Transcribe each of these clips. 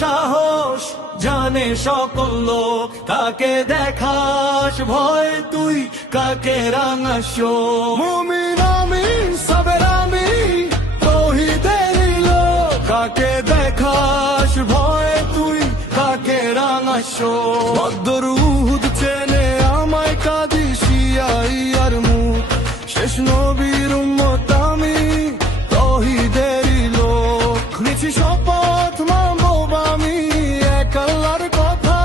সাহস জানে সকল লোক, কাকে দেখাস ভয় তুই, কাকে রাঙাস মুমিন আমি সাবের আমি তৌহিদের লোক, কাকে দেখাস ভয় তুই, কাকে রাঙাস বদর উহুদ চেনে আমায় কাদিসিয়ার মুখ, শেষ নবীর উম্মত আমি তৌহিদেরই লোক, নিছি শপথ মানবো আমি এক আল্লাহর কথা,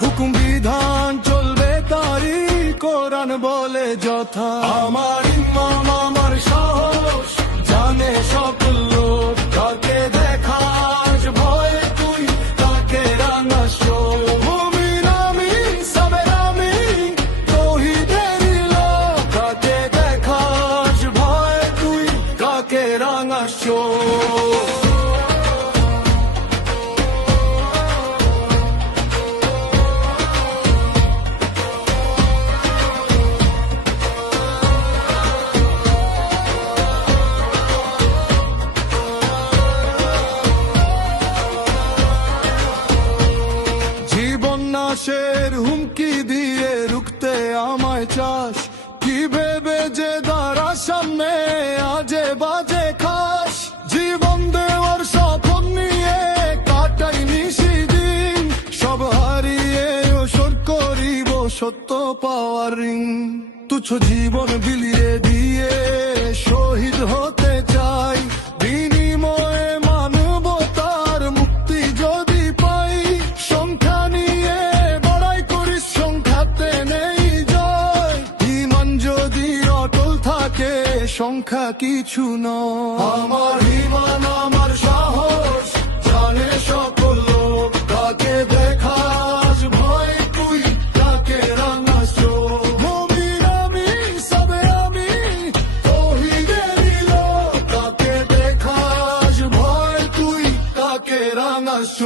হুকুম বিধান চলবে তারই, কোরআন বলে যথা। আমার ইমাম আমার সাহস জানে সকল লোক, কাকে দেখাস ভয় তুই, কাকে রাঙাস মুমিন আমি সাবের আমি তৌহিদেরই লোক, কাকে দেখাস ভয় তুই, কাকে রাঙাস নাশের হুমকি দিয়ে রুখতে আমায় চাস, কি ভেবে যে দাঁড়া সামনে আজে বাজে খাস, জীবন দেওয়ার স্বপ্ন নিয়ে কাটাই নিশিদিন, সব হারিয়ে ওসর করিব সত্য পাওয়ার ঋণ, তুচ্ছ জীবন বিলিয়ে দিয়ে শহীদ হতে চাই, বিনিময়ে মানবতার মুক্তি যদি পাই, সংখ্যা নিয়ে বড়াই করিস সংখ্যাতে নেই জয়, ঈমান যদি অটল থাকে সংখ্যা কিছু নয়। আমার ঈমান আমার সাহস জানে সকল লোক, কাকে দেখাস ভয় তুই, কাকে রাঙাস মুমিন আমি সাবের আমি তৌহিদেরই লোক, কাকে দেখাস ভয় তুই, কাকে রাঙাস